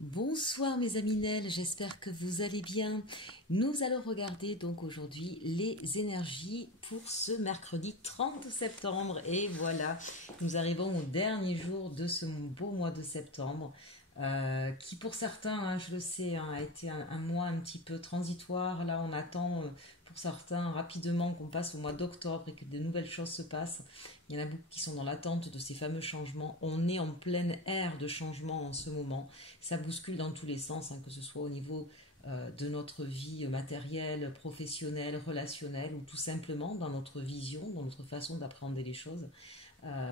Bonsoir mes amis Nel, j'espère que vous allez bien. Nous allons regarder donc aujourd'hui les énergies pour ce mercredi 30 septembre. Et voilà, nous arrivons au dernier jour de ce beau mois de septembre. Qui pour certains, je le sais, a été un mois un petit peu transitoire. Là, on attend pour certains rapidement qu'on passe au mois d'octobre et que de nouvelles choses se passent. Il y en a beaucoup qui sont dans l'attente de ces fameux changements. On est en pleine ère de changement en ce moment. Ça bouscule dans tous les sens, que ce soit au niveau de notre vie matérielle, professionnelle, relationnelle, ou tout simplement dans notre vision, dans notre façon d'appréhender les choses.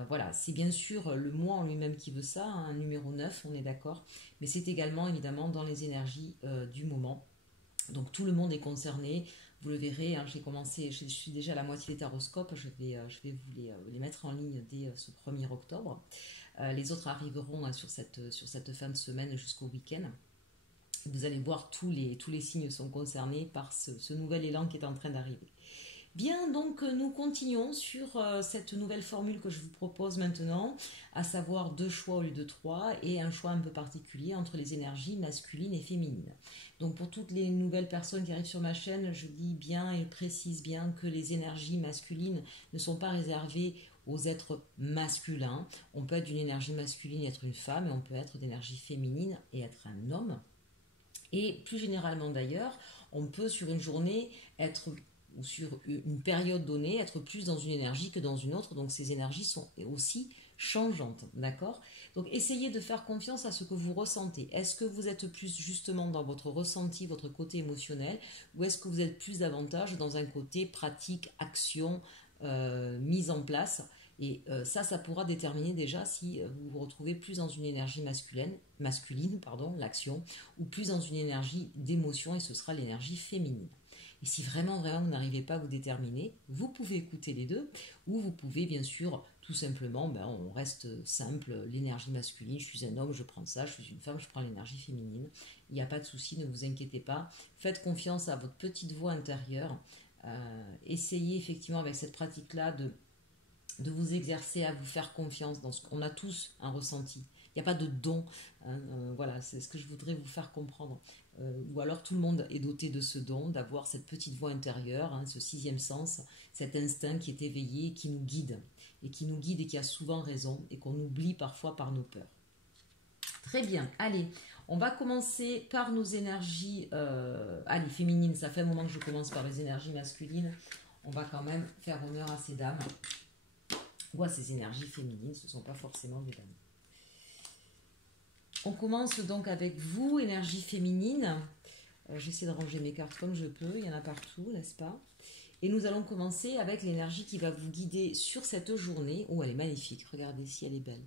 Voilà, c'est bien sûr le moi en lui-même qui veut ça, un numéro 9, on est d'accord, mais c'est également évidemment dans les énergies du moment. Donc tout le monde est concerné, vous le verrez, j'ai commencé, je suis déjà à la moitié des taroscopes, je vais vous les mettre en ligne dès ce 1er octobre. Les autres arriveront sur cette fin de semaine jusqu'au week-end. Vous allez voir, tous les signes sont concernés par ce nouvel élan qui est en train d'arriver. Bien, donc nous continuons sur cette nouvelle formule que je vous propose maintenant, à savoir 2 choix au lieu de 3 et un choix un peu particulier entre les énergies masculines et féminines. Donc pour toutes les nouvelles personnes qui arrivent sur ma chaîne, je dis bien et précise bien que les énergies masculines ne sont pas réservées aux êtres masculins. On peut être d'une énergie masculine et être une femme, et on peut être d'énergie féminine et être un homme. Et plus généralement d'ailleurs, on peut sur une journée être ou sur une période donnée, être plus dans une énergie que dans une autre. Donc ces énergies sont aussi changeantes, d'accord? Donc essayez de faire confiance à ce que vous ressentez. Est-ce que vous êtes plus justement dans votre ressenti, votre côté émotionnel, ou est-ce que vous êtes plus davantage dans un côté pratique, action, mise en place? Et ça pourra déterminer déjà si vous vous retrouvez plus dans une énergie masculine, l'action, ou plus dans une énergie d'émotion, et ce sera l'énergie féminine. Et si vraiment vous n'arrivez pas à vous déterminer, vous pouvez écouter les deux, ou vous pouvez bien sûr tout simplement, on reste simple, l'énergie masculine, je suis un homme, je prends ça, je suis une femme, je prends l'énergie féminine. Il n'y a pas de souci, ne vous inquiétez pas. Faites confiance à votre petite voix intérieure. Essayez effectivement avec cette pratique-là de vous exercer à vous faire confiance dans ce qu'on a tous un ressenti. Il n'y a pas de don. Voilà, c'est ce que je voudrais vous faire comprendre. Ou alors tout le monde est doté de ce don, d'avoir cette petite voix intérieure, ce 6e sens, cet instinct qui est éveillé, qui nous guide. Et qui a souvent raison et qu'on oublie parfois par nos peurs. Très bien, allez, on va commencer par nos énergies féminines. Ça fait un moment que je commence par les énergies masculines. On va quand même faire honneur à ces dames. Ou à ces énergies féminines, ce ne sont pas forcément des dames. On commence donc avec vous, énergie féminine. J'essaie de ranger mes cartes comme je peux, il y en a partout, n'est-ce pas? Et nous allons commencer avec l'énergie qui va vous guider sur cette journée. Oh, elle est magnifique, regardez si elle est belle.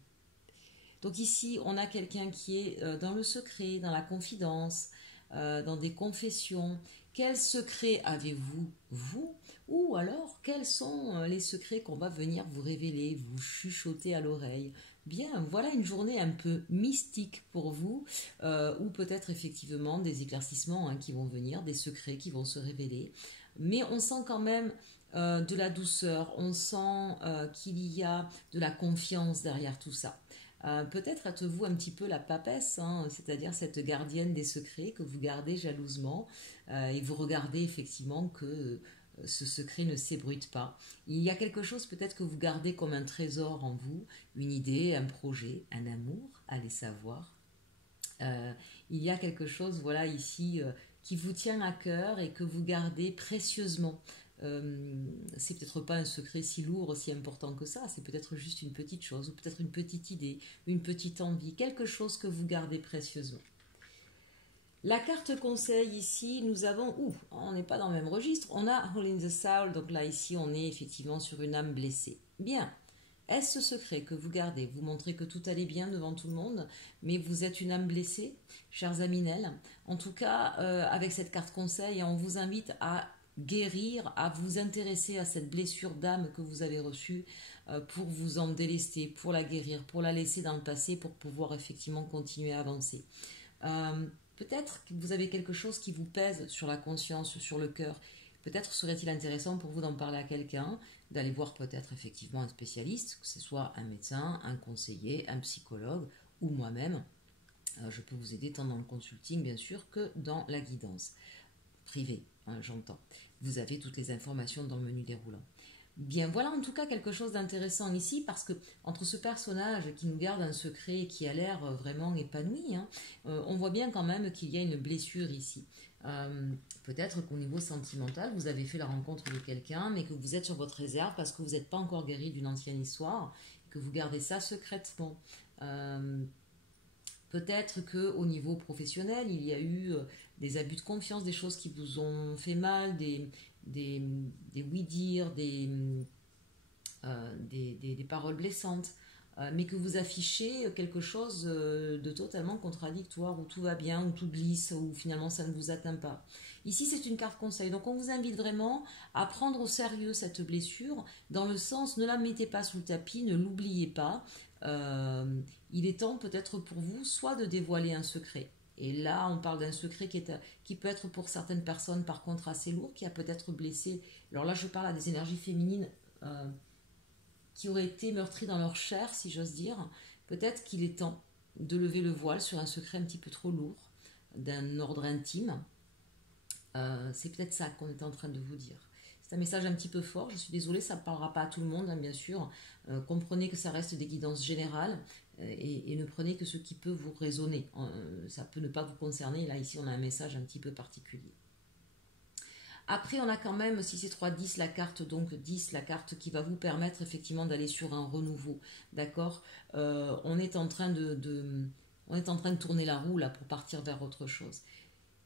Donc ici, on a quelqu'un qui est dans le secret, dans la confidence, dans des confessions. Quels secrets avez-vous, vous? Ou alors, quels sont les secrets qu'on va venir vous révéler, vous chuchoter à l'oreille? Bien, voilà une journée un peu mystique pour vous, ou peut-être effectivement des éclaircissements qui vont venir, des secrets qui vont se révéler. Mais on sent quand même de la douceur, on sent qu'il y a de la confiance derrière tout ça. Peut-être êtes-vous un petit peu la papesse, c'est-à-dire cette gardienne des secrets que vous gardez jalousement et vous regardez effectivement que ce secret ne s'ébruite pas. Il y a quelque chose peut-être que vous gardez comme un trésor en vous, une idée, un projet, un amour, allez savoir. Il y a quelque chose, voilà, ici, qui vous tient à cœur et que vous gardez précieusement. C'est peut-être pas un secret si lourd, si important que ça, c'est peut-être juste une petite chose, ou peut-être une petite idée, une petite envie, quelque chose que vous gardez précieusement. La carte conseil ici, nous avons, on n'est pas dans le même registre, on a Hole in the Soul, donc là ici on est effectivement sur une âme blessée. Bien, est-ce ce secret que vous gardez? Vous montrez que tout allait bien devant tout le monde, mais vous êtes une âme blessée, chers amis Nel. En tout cas, avec cette carte conseil, on vous invite à guérir, à vous intéresser à cette blessure d'âme que vous avez reçue pour vous en délester, pour la guérir, pour la laisser dans le passé, pour pouvoir effectivement continuer à avancer. Peut-être que vous avez quelque chose qui vous pèse sur la conscience, sur le cœur. Peut-être serait-il intéressant pour vous d'en parler à quelqu'un, d'aller voir peut-être effectivement un spécialiste, que ce soit un médecin, un conseiller, un psychologue ou moi-même. je peux vous aider tant dans le consulting, bien sûr, que dans la guidance privée, hein, j'entends. Vous avez toutes les informations dans le menu déroulant. Bien, voilà en tout cas quelque chose d'intéressant ici, parce que entre ce personnage qui nous garde un secret et qui a l'air vraiment épanoui, hein, on voit bien quand même qu'il y a une blessure ici. Peut-être qu'au niveau sentimental, vous avez fait la rencontre de quelqu'un, mais que vous êtes sur votre réserve parce que vous n'êtes pas encore guéri d'une ancienne histoire, que vous gardez ça secrètement. Peut-être qu'au niveau professionnel, il y a eu des abus de confiance, des choses qui vous ont fait mal, des oui-dire, des paroles blessantes, mais que vous affichez quelque chose de totalement contradictoire, où tout va bien, où tout glisse, où finalement ça ne vous atteint pas. Ici, c'est une carte conseil, donc on vous invite vraiment à prendre au sérieux cette blessure, dans le sens, ne la mettez pas sous le tapis, ne l'oubliez pas. Il est temps peut-être pour vous, soit de dévoiler un secret. Et là, on parle d'un secret qui peut être pour certaines personnes, par contre, assez lourd, qui a peut-être blessé. Alors là, je parle à des énergies féminines qui auraient été meurtries dans leur chair, si j'ose dire. Peut-être qu'il est temps de lever le voile sur un secret un petit peu trop lourd, d'un ordre intime. C'est peut-être ça qu'on est en train de vous dire. C'est un message un petit peu fort, je suis désolée, ça ne parlera pas à tout le monde, hein, bien sûr. Comprenez que ça reste des guidances générales et ne prenez que ce qui peut vous résonner. Ça peut ne pas vous concerner, là ici on a un message un petit peu particulier. Après on a quand même, si c'est 3-10, la carte donc 10, la carte qui va vous permettre effectivement d'aller sur un renouveau, d'accord. On est en train on est en train de tourner la roue là pour partir vers autre chose.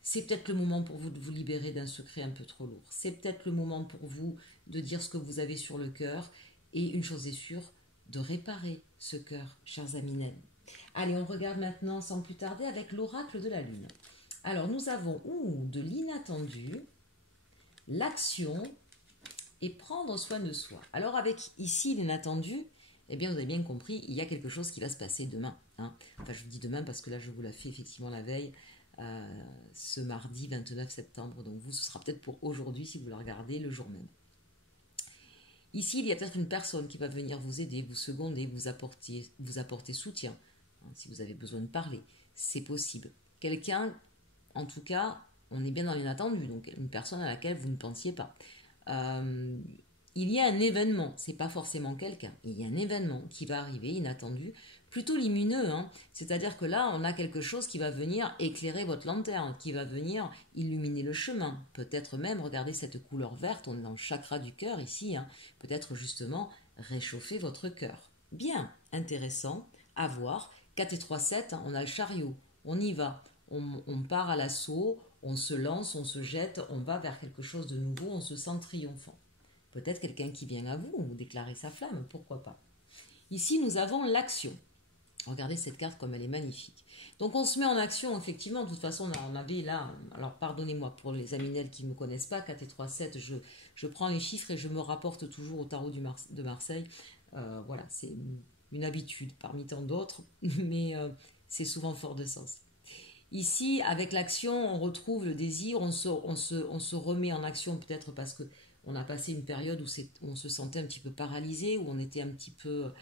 C'est peut-être le moment pour vous de vous libérer d'un secret un peu trop lourd. C'est peut-être le moment pour vous de dire ce que vous avez sur le cœur. Et une chose est sûre, de réparer ce cœur, chers amis. Allez, on regarde maintenant sans plus tarder avec l'oracle de la Lune. Alors, nous avons de l'inattendu, l'action et prendre soin de soi. Alors, avec ici l'inattendu, eh bien, vous avez bien compris, il y a quelque chose qui va se passer demain. Hein. Enfin, je vous dis demain parce que là, je vous la fais effectivement la veille. Ce mardi 29 septembre, donc vous, ce sera peut-être pour aujourd'hui si vous le regardez le jour même. Ici, il y a peut-être une personne qui va venir vous aider, vous seconder, vous apporter soutien, hein, si vous avez besoin de parler, c'est possible. Quelqu'un, en tout cas, on est bien dans l'inattendu, donc une personne à laquelle vous ne pensiez pas. Il y a un événement, c'est pas forcément quelqu'un, il y a un événement qui va arriver, inattendu, plutôt lumineux, hein. C'est-à-dire que là, on a quelque chose qui va venir éclairer votre lanterne, qui va venir illuminer le chemin. Peut-être même, regardez cette couleur verte, on est dans le chakra du cœur ici, hein. Peut-être justement réchauffer votre cœur. Bien, intéressant, à voir. 4 et 3, 7, hein, on a le chariot, on y va, on part à l'assaut, on se lance, on se jette, on va vers quelque chose de nouveau, on se sent triomphant. Peut-être quelqu'un qui vient à vous, vous déclarez sa flamme, pourquoi pas. Ici, nous avons l'action. Regardez cette carte comme elle est magnifique. Donc on se met en action, effectivement, de toute façon on avait là, alors pardonnez-moi pour les aminelles qui ne me connaissent pas, 4 et 3, 7, je prends les chiffres et je me rapporte toujours au tarot de Marseille. Voilà, c'est une habitude parmi tant d'autres, mais c'est souvent fort de sens. Ici, avec l'action, on retrouve le désir, on se remet en action peut-être parce que on a passé une période où on se sentait un petit peu paralysé, où on était un petit peu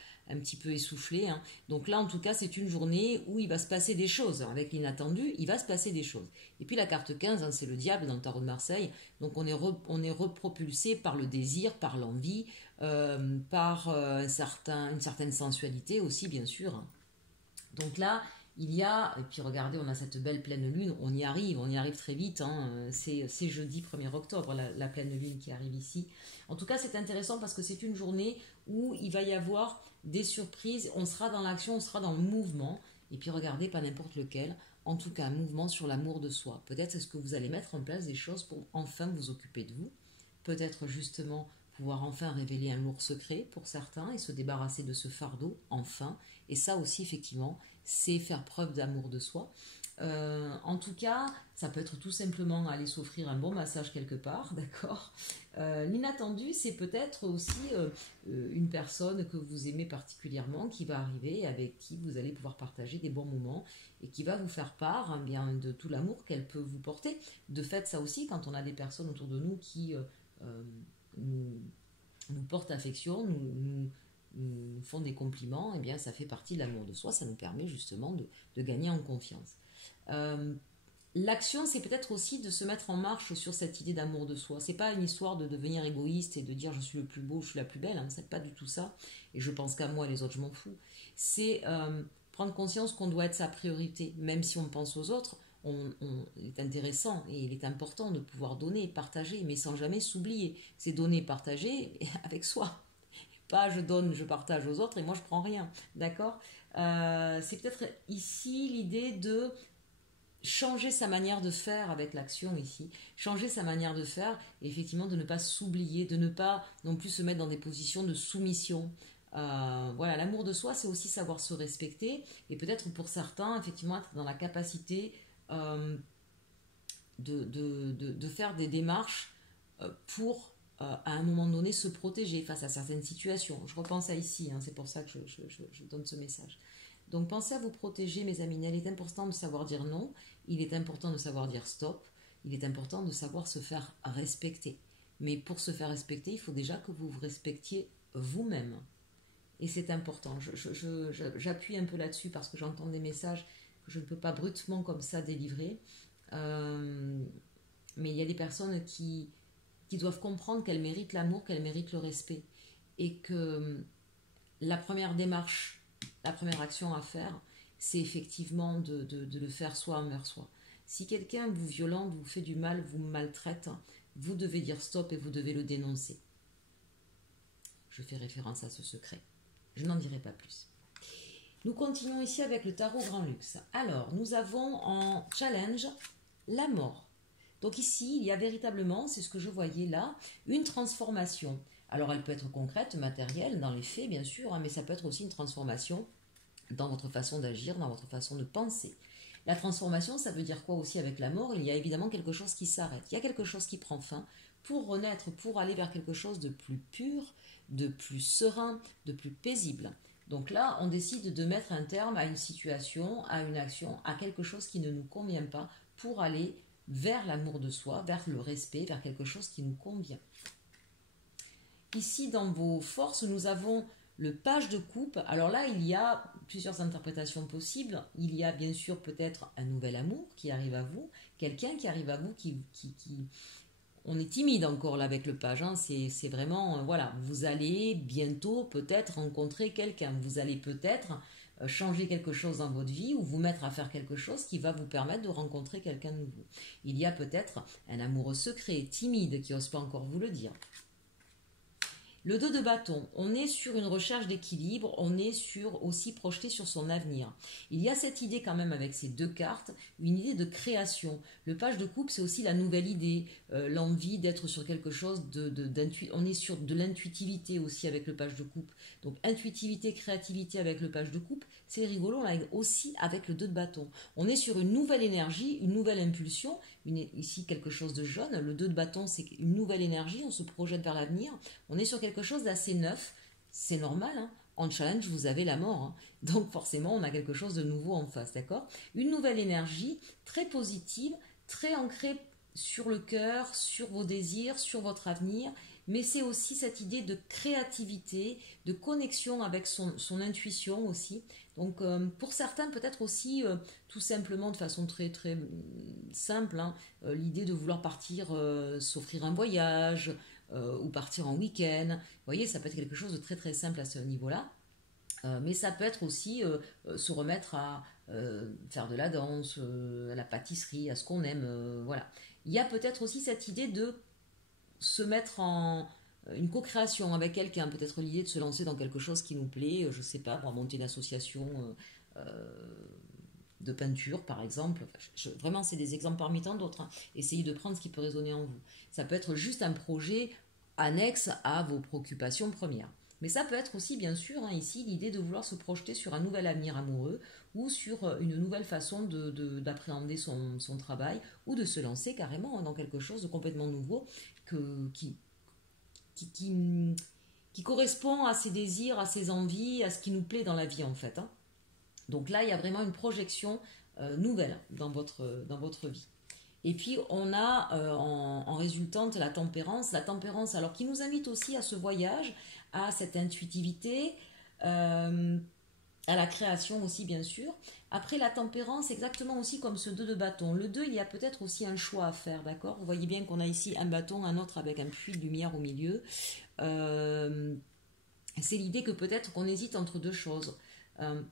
essoufflé. Hein. Donc là, en tout cas, c'est une journée où il va se passer des choses. Avec l'inattendu, il va se passer des choses. Et puis la carte 15, hein, c'est le diable dans le tarot de Marseille. Donc on est repropulsé par le désir, par l'envie, par une certaine sensualité aussi, bien sûr. Hein. Donc là, il y a, et puis regardez, on a cette belle pleine lune, on y arrive très vite, hein, c'est jeudi 1er octobre, la pleine lune qui arrive ici. En tout cas, c'est intéressant parce que c'est une journée où il va y avoir des surprises, on sera dans l'action, on sera dans le mouvement, et puis regardez, pas n'importe lequel, en tout cas un mouvement sur l'amour de soi. Peut-être est-ce que vous allez mettre en place des choses pour enfin vous occuper de vous, peut-être justement pouvoir enfin révéler un lourd secret pour certains et se débarrasser de ce fardeau, enfin, et ça aussi effectivement, c'est faire preuve d'amour de soi. En tout cas, ça peut être tout simplement aller s'offrir un bon massage quelque part, d'accord. L'inattendu, c'est peut-être aussi une personne que vous aimez particulièrement qui va arriver, avec qui vous allez pouvoir partager des bons moments et qui va vous faire part hein, bien, de tout l'amour qu'elle peut vous porter. De fait, ça aussi, quand on a des personnes autour de nous qui nous portent affection, nous font des compliments, eh bien ça fait partie de l'amour de soi, ça nous permet justement de gagner en confiance. L'action, c'est peut-être aussi de se mettre en marche sur cette idée d'amour de soi. C'est pas une histoire de devenir égoïste et de dire je suis le plus beau, je suis la plus belle, hein, c'est pas du tout ça, et je pense qu'à moi, les autres, je m'en fous. C'est prendre conscience qu'on doit être sa priorité, même si on pense aux autres. Il est intéressant et il est important de pouvoir donner, partager, mais sans jamais s'oublier. C'est donner, partager avec soi. Pas je donne, je partage aux autres et moi je prends rien. D'accord. C'est peut-être ici l'idée de changer sa manière de faire avec l'action ici, changer sa manière de faire et effectivement de ne pas s'oublier, de ne pas non plus se mettre dans des positions de soumission. Voilà, l'amour de soi, c'est aussi savoir se respecter et peut-être pour certains, effectivement, être dans la capacité de faire des démarches pour, à un moment donné, se protéger face à certaines situations. Je repense à ici, hein, c'est pour ça que je donne ce message. Donc pensez à vous protéger, mes amis. Il est important de savoir dire non, il est important de savoir dire stop, il est important de savoir se faire respecter. Mais pour se faire respecter, il faut déjà que vous vous respectiez vous-même. Et c'est important. J'appuie un peu là-dessus parce que j'entends des messages que je ne peux pas brutement comme ça délivrer. Mais il y a des personnes qui doivent comprendre qu'elles méritent l'amour, qu'elles méritent le respect. Et que la première démarche, la première action à faire, c'est effectivement de le faire soi envers soi. Si quelqu'un vous violente, vous fait du mal, vous maltraite, vous devez dire stop et vous devez le dénoncer. Je fais référence à ce secret. Je n'en dirai pas plus. Nous continuons ici avec le tarot Grand Luxe. Alors, nous avons en challenge la mort. Donc ici, il y a véritablement, c'est ce que je voyais là, une transformation. Alors, elle peut être concrète, matérielle, dans les faits, bien sûr, hein, mais ça peut être aussi une transformation dans votre façon d'agir, dans votre façon de penser. La transformation, ça veut dire quoi aussi avec la mort? Il y a évidemment quelque chose qui s'arrête. Il y a quelque chose qui prend fin pour renaître, pour aller vers quelque chose de plus pur, de plus serein, de plus paisible. Donc là, on décide de mettre un terme à une situation, à une action, à quelque chose qui ne nous convient pas pour aller vers l'amour de soi, vers le respect, vers quelque chose qui nous convient. Ici, dans vos forces, nous avons le page de coupe. Alors là, il y a plusieurs interprétations possibles. Il y a bien sûr peut-être un nouvel amour qui arrive à vous, quelqu'un qui arrive à vous qui on est timide encore là avec le page, hein. C'est vraiment, voilà, vous allez bientôt peut-être rencontrer quelqu'un, vous allez peut-être changer quelque chose dans votre vie ou vous mettre à faire quelque chose qui va vous permettre de rencontrer quelqu'un de nouveau. Il y a peut-être un amoureux secret, timide, qui n'ose pas encore vous le dire. Le 2 de bâton, on est sur une recherche d'équilibre, on est sur aussi projeté sur son avenir. Il y a cette idée quand même avec ces deux cartes, une idée de création. Le page de coupe, c'est aussi la nouvelle idée, l'envie d'être sur quelque chose on est sur de l'intuitivité aussi avec le page de coupe. Donc intuitivité, créativité avec le page de coupe, c'est rigolo là aussi avec le 2 de bâton. On est sur une nouvelle énergie, une nouvelle impulsion, ici quelque chose de jeune. Le 2 de bâton, c'est une nouvelle énergie, on se projette vers l'avenir. On est sur quelque chose d'assez neuf, c'est normal, hein. En challenge, vous avez la mort, hein. Donc forcément, on a quelque chose de nouveau en face, d'accord? Une nouvelle énergie, très positive, très ancrée sur le cœur, sur vos désirs, sur votre avenir, mais c'est aussi cette idée de créativité, de connexion avec son intuition aussi. Donc pour certains, peut-être aussi tout simplement de façon très très simple, hein, l'idée de vouloir partir, s'offrir un voyage, ou partir en week-end. Vous voyez, ça peut être quelque chose de très très simple à ce niveau-là. Mais ça peut être aussi se remettre à faire de la danse, à la pâtisserie, à ce qu'on aime. Voilà. Il y a peut-être aussi cette idée de se mettre en une co-création avec quelqu'un, peut-être l'idée de se lancer dans quelque chose qui nous plaît, je ne sais pas, pour monter une association de peinture par exemple. Vraiment, c'est des exemples parmi tant d'autres, hein. Essayez de prendre ce qui peut résonner en vous. Ça peut être juste un projet annexe à vos préoccupations premières. Mais ça peut être aussi, bien sûr, hein, ici, l'idée de vouloir se projeter sur un nouvel avenir amoureux ou sur une nouvelle façon d'appréhender son travail ou de se lancer carrément dans quelque chose de complètement nouveau qui correspond à ses désirs, à ses envies, à ce qui nous plaît dans la vie en fait, hein. Donc là, il y a vraiment une projection nouvelle dans votre vie. Et puis on a en résultante la tempérance. La tempérance, alors qui nous invite aussi à ce voyage, à cette intuitivité, à la création aussi bien sûr. Après la tempérance, exactement aussi comme ce 2 de bâton. Le 2, il y a peut-être aussi un choix à faire, d'accord? Vous voyez bien qu'on a ici un bâton, un autre avec un puits de lumière au milieu. C'est l'idée que peut-être qu'on hésite entre deux choses.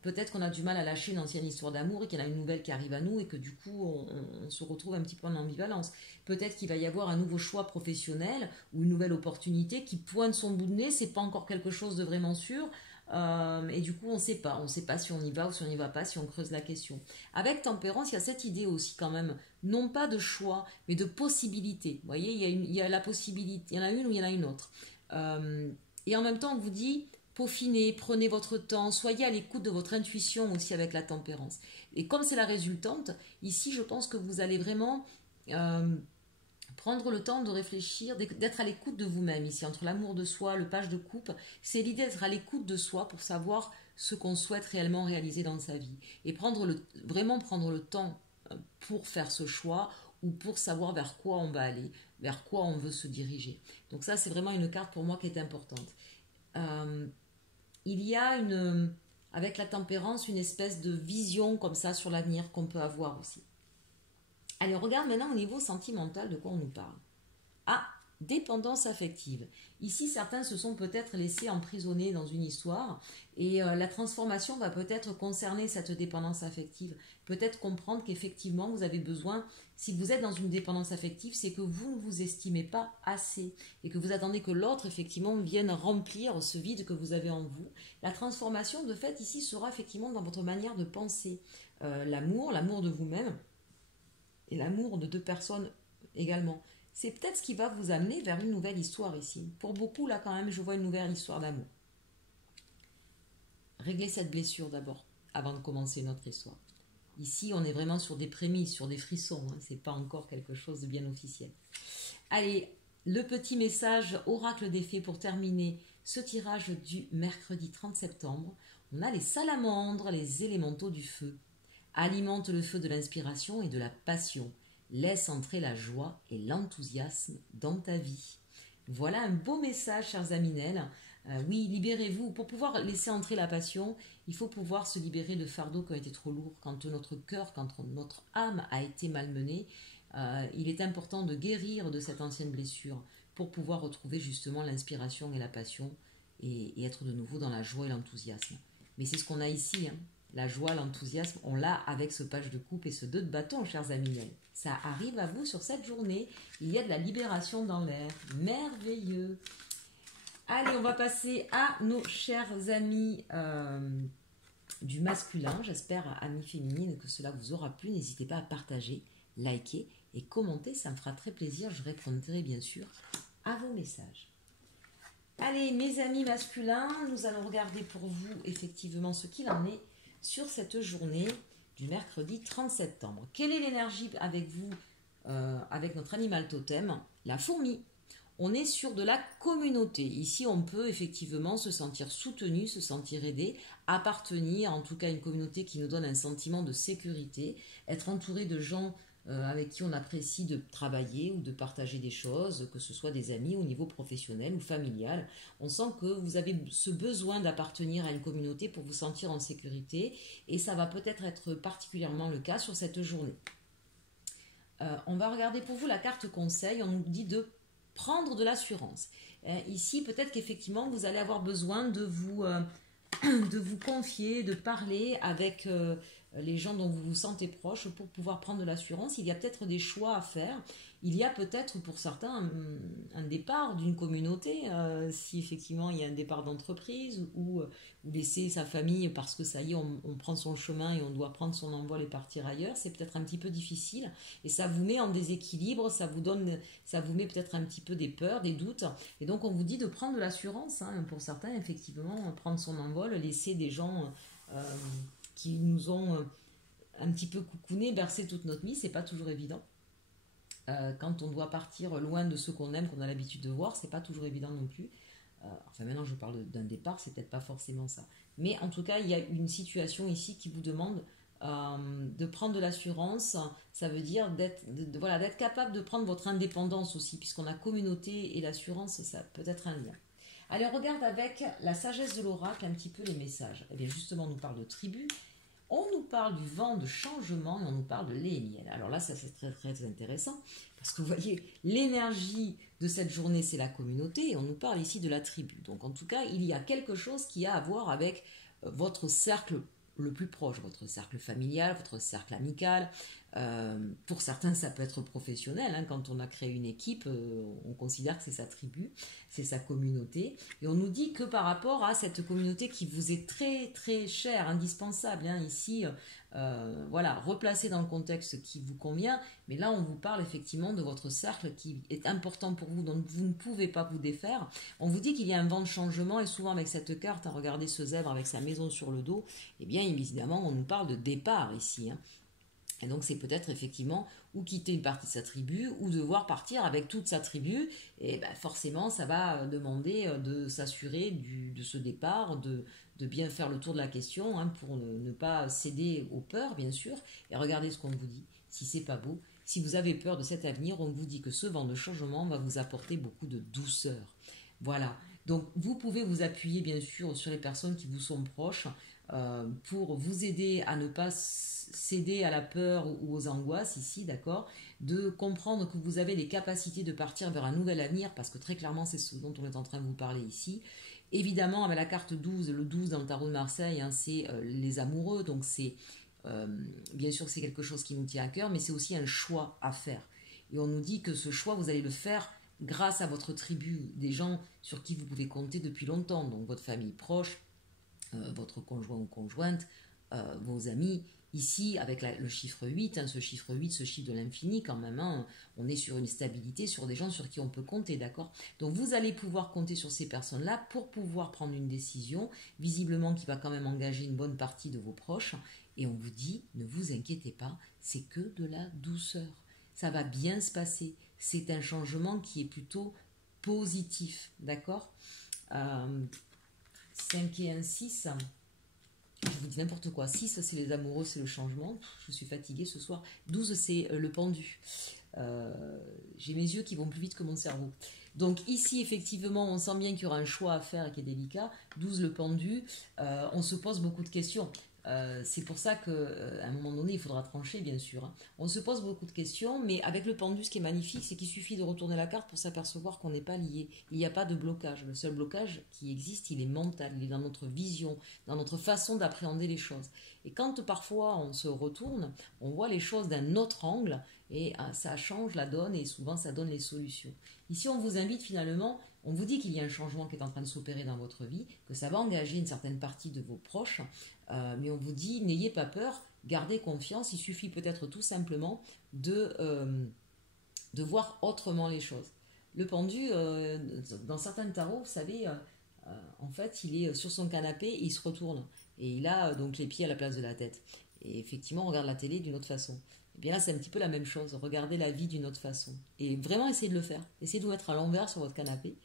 Peut-être qu'on a du mal à lâcher une ancienne histoire d'amour et qu'il y en a une nouvelle qui arrive à nous et que du coup on se retrouve un petit peu en ambivalence. Peut-être qu'il va y avoir un nouveau choix professionnel ou une nouvelle opportunité qui pointe son bout de nez, c'est pas encore quelque chose de vraiment sûr. Et du coup on ne sait pas si on y va ou si on n'y va pas, si on creuse la question. Avec tempérance, il y a cette idée aussi quand même, non pas de choix, mais de possibilité. Vous voyez, il y a la possibilité, il y en a une ou il y en a une autre. Et en même temps, on vous dit, peaufinez, prenez votre temps, soyez à l'écoute de votre intuition aussi avec la tempérance. Et comme c'est la résultante, ici, je pense que vous allez vraiment prendre le temps de réfléchir, d'être à l'écoute de vous-même ici, entre l'amour de soi, le page de coupe. C'est l'idée d'être à l'écoute de soi pour savoir ce qu'on souhaite réellement réaliser dans sa vie. Et vraiment prendre le temps pour faire ce choix ou pour savoir vers quoi on va aller, vers quoi on veut se diriger. Donc ça, c'est vraiment une carte pour moi qui est importante. Il y a avec la tempérance une espèce de vision comme ça sur l'avenir qu'on peut avoir aussi. Allez, on regarde maintenant au niveau sentimental de quoi on nous parle. Ah, dépendance affective. Ici, certains se sont peut-être laissés emprisonner dans une histoire et la transformation va peut-être concerner cette dépendance affective. Peut-être comprendre qu'effectivement, vous avez besoin, si vous êtes dans une dépendance affective, c'est que vous ne vous estimez pas assez et que vous attendez que l'autre, effectivement, vienne remplir ce vide que vous avez en vous. La transformation, de fait, ici, sera effectivement dans votre manière de penser. L'amour de vous-même et l'amour de deux personnes également. C'est peut-être ce qui va vous amener vers une nouvelle histoire ici. Pour beaucoup, là quand même, je vois une nouvelle histoire d'amour. Réglez cette blessure d'abord, avant de commencer notre histoire. Ici, on est vraiment sur des prémices, sur des frissons. Hein. Ce n'est pas encore quelque chose de bien officiel. Allez, le petit message oracle des fées pour terminer ce tirage du mercredi 30 septembre. On a les salamandres, les élémentaux du feu. Alimente le feu de l'inspiration et de la passion. Laisse entrer la joie et l'enthousiasme dans ta vie. Voilà un beau message, chers Aminel. Oui, libérez-vous. Pour pouvoir laisser entrer la passion, il faut pouvoir se libérer de fardeaux qui ont été trop lourds. Quand notre cœur, quand notre âme a été malmenée, il est important de guérir de cette ancienne blessure pour pouvoir retrouver justement l'inspiration et la passion et être de nouveau dans la joie et l'enthousiasme. Mais c'est ce qu'on a ici, hein. La joie, l'enthousiasme, on l'a avec ce page de coupe et ce 2 de bâton, chers amis. Ça arrive à vous sur cette journée. Il y a de la libération dans l'air. Merveilleux. Allez, on va passer à nos chers amis du masculin. J'espère, amis féminines, que cela vous aura plu. N'hésitez pas à partager, liker et commenter. Ça me fera très plaisir. Je répondrai bien sûr à vos messages. Allez, mes amis masculins, nous allons regarder pour vous effectivement ce qu'il en est sur cette journée du mercredi 30 septembre. Quelle est l'énergie avec vous, avec notre animal totem, la fourmi? On est sur de la communauté. Ici, on peut effectivement se sentir soutenu, se sentir aidé, appartenir en tout cas à une communauté qui nous donne un sentiment de sécurité, être entouré de gens avec qui on apprécie de travailler ou de partager des choses, que ce soit des amis au niveau professionnel ou familial. On sent que vous avez ce besoin d'appartenir à une communauté pour vous sentir en sécurité et ça va peut-être être particulièrement le cas sur cette journée. On va regarder pour vous la carte conseil. On nous dit de prendre de l'assurance. Ici, peut-être qu'effectivement, vous allez avoir besoin de vous confier, de parler avec les gens dont vous vous sentez proche pour pouvoir prendre de l'assurance. Il y a peut-être des choix à faire. Il y a peut-être pour certains un départ d'une communauté, si effectivement il y a un départ d'entreprise ou laisser sa famille parce que ça y est, on prend son chemin et on doit prendre son envol et partir ailleurs. C'est peut-être un petit peu difficile et ça vous met en déséquilibre, ça vous met peut-être un petit peu des peurs, des doutes. Et donc on vous dit de prendre de l'assurance, hein, pour certains effectivement, prendre son envol, laisser des gens qui nous ont un petit peu coucounés, bercé toute notre vie, c'est pas toujours évident. Quand on doit partir loin de ceux qu'on aime, qu'on a l'habitude de voir, c'est pas toujours évident non plus. Enfin maintenant je parle d'un départ, c'est peut-être pas forcément ça. Mais en tout cas, il y a une situation ici qui vous demande de prendre de l'assurance, ça veut dire voilà, d'être capable de prendre votre indépendance aussi, puisqu'on a communauté et l'assurance, ça peut être un lien. Allez, on regarde avec la sagesse de l'oracle un petit peu les messages. Eh bien justement, on nous parle de tribu, on nous parle du vent de changement et on nous parle de lait et miel. Alors là, ça c'est très très intéressant, parce que vous voyez, l'énergie de cette journée, c'est la communauté, et on nous parle ici de la tribu. Donc en tout cas, il y a quelque chose qui a à voir avec votre cercle le plus proche, votre cercle familial, votre cercle amical. Pour certains, ça peut être professionnel. Hein. Quand on a créé une équipe, on considère que c'est sa tribu, c'est sa communauté. Et on nous dit que par rapport à cette communauté qui vous est très très chère, indispensable, hein, ici, voilà, replacée dans le contexte qui vous convient. Mais là, on vous parle effectivement de votre cercle qui est important pour vous, dont vous ne pouvez pas vous défaire. On vous dit qu'il y a un vent de changement et souvent avec cette carte, hein, regardez ce zèbre avec sa maison sur le dos, eh bien évidemment, on nous parle de départ ici. Hein. Et donc c'est peut-être effectivement ou quitter une partie de sa tribu ou devoir partir avec toute sa tribu. Et ben forcément ça va demander de s'assurer de ce départ, de bien faire le tour de la question hein, pour ne pas céder aux peurs bien sûr. Et regardez ce qu'on vous dit, si c'est pas beau. Si vous avez peur de cet avenir, on vous dit que ce vent de changement va vous apporter beaucoup de douceur. Voilà, donc vous pouvez vous appuyer bien sûr sur les personnes qui vous sont proches pour vous aider à ne pas céder à la peur ou aux angoisses ici, d'accord, de comprendre que vous avez les capacités de partir vers un nouvel avenir, parce que très clairement c'est ce dont on est en train de vous parler ici. Évidemment, avec la carte 12, le 12 dans le tarot de Marseille, hein, c'est les amoureux, donc c'est bien sûr que c'est quelque chose qui nous tient à cœur, mais c'est aussi un choix à faire. Et on nous dit que ce choix, vous allez le faire grâce à votre tribu, des gens sur qui vous pouvez compter depuis longtemps, donc votre famille proche, votre conjoint ou conjointe, vos amis. Ici, avec le chiffre 8, hein, ce chiffre 8, ce chiffre de l'infini, quand même, hein, on est sur une stabilité, sur des gens sur qui on peut compter, d'accord? Donc vous allez pouvoir compter sur ces personnes-là pour pouvoir prendre une décision, visiblement qui va quand même engager une bonne partie de vos proches. Et on vous dit, ne vous inquiétez pas, c'est que de la douceur. Ça va bien se passer. C'est un changement qui est plutôt positif, d'accord? 5 et 1, 6. Je vous dis n'importe quoi. 6, c'est les amoureux, c'est le changement. Je suis fatiguée ce soir. 12, c'est le pendu. J'ai mes yeux qui vont plus vite que mon cerveau. Donc ici, effectivement, on sent bien qu'il y aura un choix à faire et qui est délicat. 12, le pendu. On se pose beaucoup de questions. C'est pour ça qu'à un moment donné, il faudra trancher, bien sûr. Hein. On se pose beaucoup de questions, mais avec le pendu, ce qui est magnifique, c'est qu'il suffit de retourner la carte pour s'apercevoir qu'on n'est pas lié. Il n'y a pas de blocage. Le seul blocage qui existe, il est mental, il est dans notre vision, dans notre façon d'appréhender les choses. Et quand parfois on se retourne, on voit les choses d'un autre angle et ça change la donne et souvent ça donne les solutions. Ici, on vous invite finalement, on vous dit qu'il y a un changement qui est en train de s'opérer dans votre vie, que ça va engager une certaine partie de vos proches, mais on vous dit, n'ayez pas peur, gardez confiance, il suffit peut-être tout simplement de voir autrement les choses. Le pendu, dans certains tarots, vous savez, en fait, il est sur son canapé et il se retourne. Et il a donc les pieds à la place de la tête. Et effectivement, on regarde la télé d'une autre façon. Et bien là, c'est un petit peu la même chose. Regardez la vie d'une autre façon. Et vraiment, essayez de le faire. Essayez de vous mettre à l'envers sur votre canapé.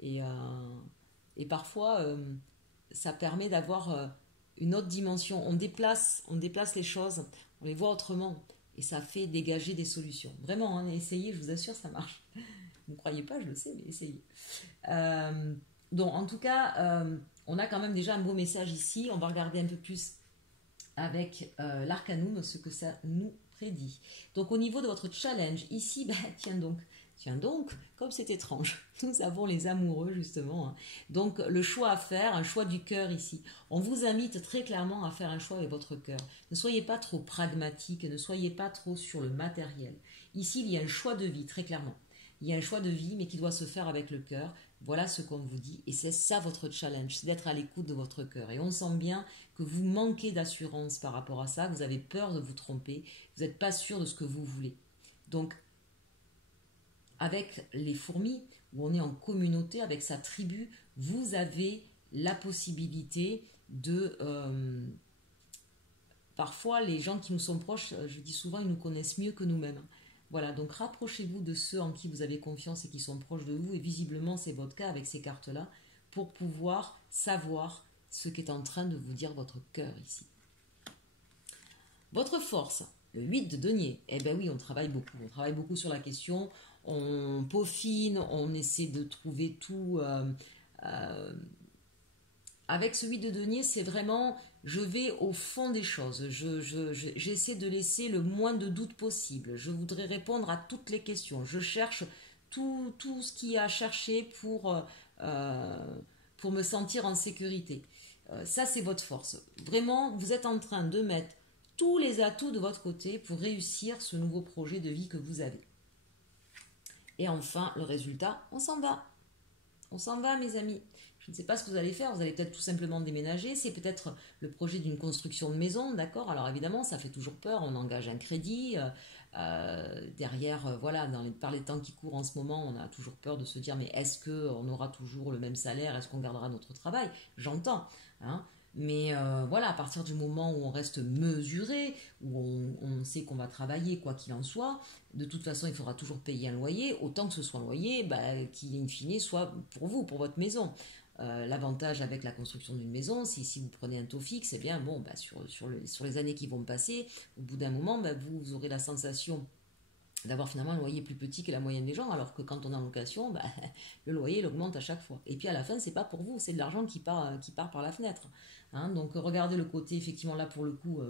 Et parfois, ça permet d'avoir une autre dimension. On déplace les choses, on les voit autrement. Et ça fait dégager des solutions. Vraiment, hein, essayez, je vous assure, ça marche. Vous ne croyez pas, je le sais, mais essayez. Donc, en tout cas, on a quand même déjà un beau message ici. On va regarder un peu plus avec l'arcanum ce que ça nous prédit. Donc, au niveau de votre challenge, ici, bah, tiens donc, comme c'est étrange, nous avons les amoureux justement. Hein. Donc le choix à faire, un choix du cœur ici. On vous invite très clairement à faire un choix avec votre cœur. Ne soyez pas trop pragmatique, ne soyez pas trop sur le matériel. Ici, il y a un choix de vie, très clairement. Il y a un choix de vie, mais qui doit se faire avec le cœur. Voilà ce qu'on vous dit. Et c'est ça votre challenge, c'est d'être à l'écoute de votre cœur. Et on sent bien que vous manquez d'assurance par rapport à ça, vous avez peur de vous tromper, vous n'êtes pas sûr de ce que vous voulez. Donc, avec les fourmis, où on est en communauté, avec sa tribu, vous avez la possibilité de... parfois, les gens qui nous sont proches, je dis souvent, ils nous connaissent mieux que nous-mêmes. Voilà, donc rapprochez-vous de ceux en qui vous avez confiance et qui sont proches de vous, et visiblement c'est votre cas avec ces cartes-là, pour pouvoir savoir ce qu'est en train de vous dire votre cœur ici. Votre force, le 8 de denier. Eh bien oui, on travaille beaucoup. On travaille beaucoup sur la question. On peaufine, on essaie de trouver tout. Avec ce 8 de denier, c'est vraiment, je vais au fond des choses. J'essaie de laisser le moins de doutes possible. Je voudrais répondre à toutes les questions. Je cherche tout ce qu'il y a à chercher pour me sentir en sécurité. Ça, c'est votre force. Vraiment, vous êtes en train de mettre tous les atouts de votre côté pour réussir ce nouveau projet de vie que vous avez. Et enfin, le résultat, on s'en va. On s'en va, mes amis. Je ne sais pas ce que vous allez faire. Vous allez peut-être tout simplement déménager. C'est peut-être le projet d'une construction de maison, d'accord? Alors évidemment, ça fait toujours peur. On engage un crédit. Derrière, voilà, par les temps qui courent en ce moment, on a toujours peur de se dire, mais est-ce qu'on aura toujours le même salaire? Est-ce qu'on gardera notre travail? J'entends, hein. Mais voilà, à partir du moment où on reste mesuré, où on sait qu'on va travailler quoi qu'il en soit, de toute façon il faudra toujours payer un loyer, autant que ce soit un loyer qui in fine soit pour vous, pour votre maison. L'avantage avec la construction d'une maison, c'est si vous prenez un taux fixe, eh bien bon, sur les années qui vont passer, au bout d'un moment, vous aurez la sensation d'avoir finalement un loyer plus petit que la moyenne des gens, alors que quand on est en location, le loyer il augmente à chaque fois. Et puis à la fin, c'est pas pour vous, c'est de l'argent qui part par la fenêtre. Hein. Donc regardez le côté effectivement là pour le coup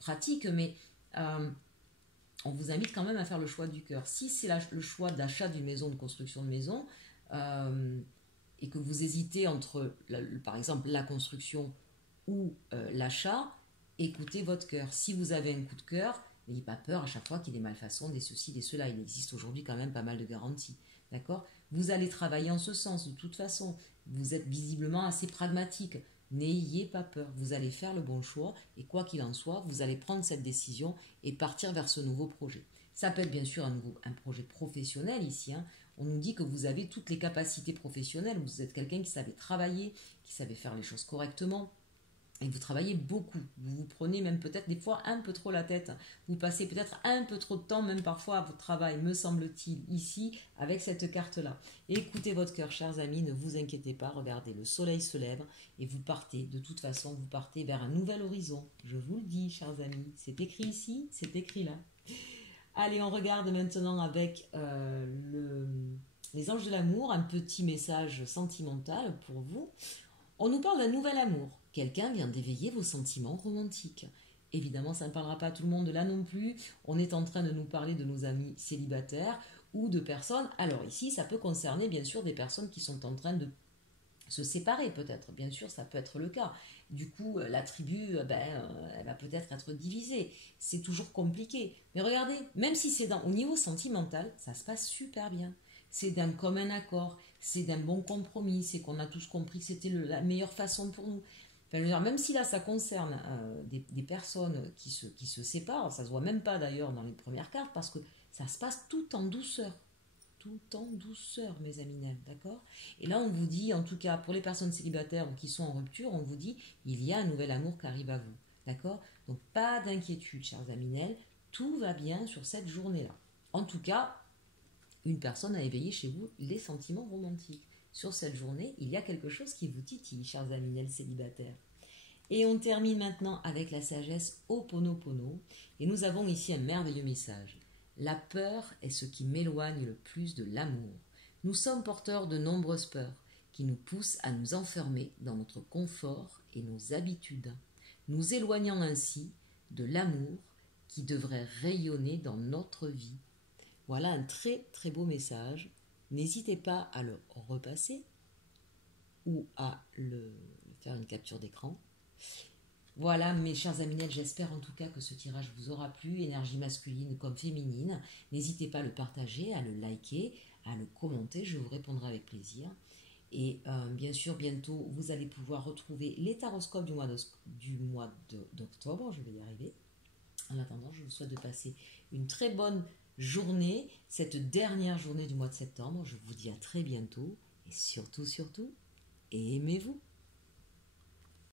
pratique, mais on vous invite quand même à faire le choix du cœur. Si c'est le choix d'achat d'une maison, de construction de maison, et que vous hésitez entre par exemple la construction ou l'achat, écoutez votre cœur. Si vous avez un coup de cœur, n'ayez pas peur à chaque fois qu'il y ait des malfaçons, des ceci, des cela. Il existe aujourd'hui quand même pas mal de garanties. D'accord? Vous allez travailler en ce sens de toute façon. Vous êtes visiblement assez pragmatique. N'ayez pas peur. Vous allez faire le bon choix et quoi qu'il en soit, vous allez prendre cette décision et partir vers ce nouveau projet. Ça peut être bien sûr un projet professionnel ici. Hein. On nous dit que vous avez toutes les capacités professionnelles. Vous êtes quelqu'un qui savait travailler, qui savait faire les choses correctement. Et vous travaillez beaucoup, vous vous prenez même peut-être des fois un peu trop la tête, vous passez peut-être un peu trop de temps, même parfois à votre travail, me semble-t-il, ici, avec cette carte-là. Écoutez votre cœur, chers amis, ne vous inquiétez pas, regardez, le soleil se lève et vous partez, de toute façon, vous partez vers un nouvel horizon. Je vous le dis, chers amis, c'est écrit ici, c'est écrit là. Allez, on regarde maintenant avec les anges de l'amour, un petit message sentimental pour vous. On nous parle d'un nouvel amour. Quelqu'un vient d'éveiller vos sentiments romantiques. Évidemment, ça ne parlera pas à tout le monde là non plus. On est en train de nous parler de nos amis célibataires ou de personnes. Alors ici, ça peut concerner bien sûr des personnes qui sont en train de se séparer peut-être. Bien sûr, ça peut être le cas. Du coup, la tribu, elle va peut-être être divisée. C'est toujours compliqué. Mais regardez, même si c'est au niveau sentimental, ça se passe super bien. C'est d'un commun accord, c'est d'un bon compromis, c'est qu'on a tous compris que c'était la meilleure façon pour nous. Enfin, même si là ça concerne des personnes qui se séparent, ça se voit même pas d'ailleurs dans les premières cartes parce que ça se passe tout en douceur. Tout en douceur, mes amis Nel, d'accord? Et là on vous dit, en tout cas pour les personnes célibataires ou qui sont en rupture, on vous dit il y a un nouvel amour qui arrive à vous, d'accord? Donc pas d'inquiétude, chers amis Nel, tout va bien sur cette journée-là. En tout cas, une personne a éveillé chez vous les sentiments romantiques. Sur cette journée, il y a quelque chose qui vous titille, chers amis Nel célibataires. Et on termine maintenant avec la sagesse Ho'oponopono. Et nous avons ici un merveilleux message. La peur est ce qui m'éloigne le plus de l'amour. Nous sommes porteurs de nombreuses peurs qui nous poussent à nous enfermer dans notre confort et nos habitudes, nous éloignant ainsi de l'amour qui devrait rayonner dans notre vie. Voilà un très très beau message. N'hésitez pas à le repasser ou à le faire une capture d'écran. Voilà mes chers amis, j'espère en tout cas que ce tirage vous aura plu, énergie masculine comme féminine. N'hésitez pas à le partager, à le liker, à le commenter, je vous répondrai avec plaisir. Et bien sûr, bientôt, vous allez pouvoir retrouver les taroscopes du mois d'octobre, je vais y arriver. En attendant, je vous souhaite de passer une très bonne journée, cette dernière journée du mois de septembre. Je vous dis à très bientôt et surtout, aimez-vous.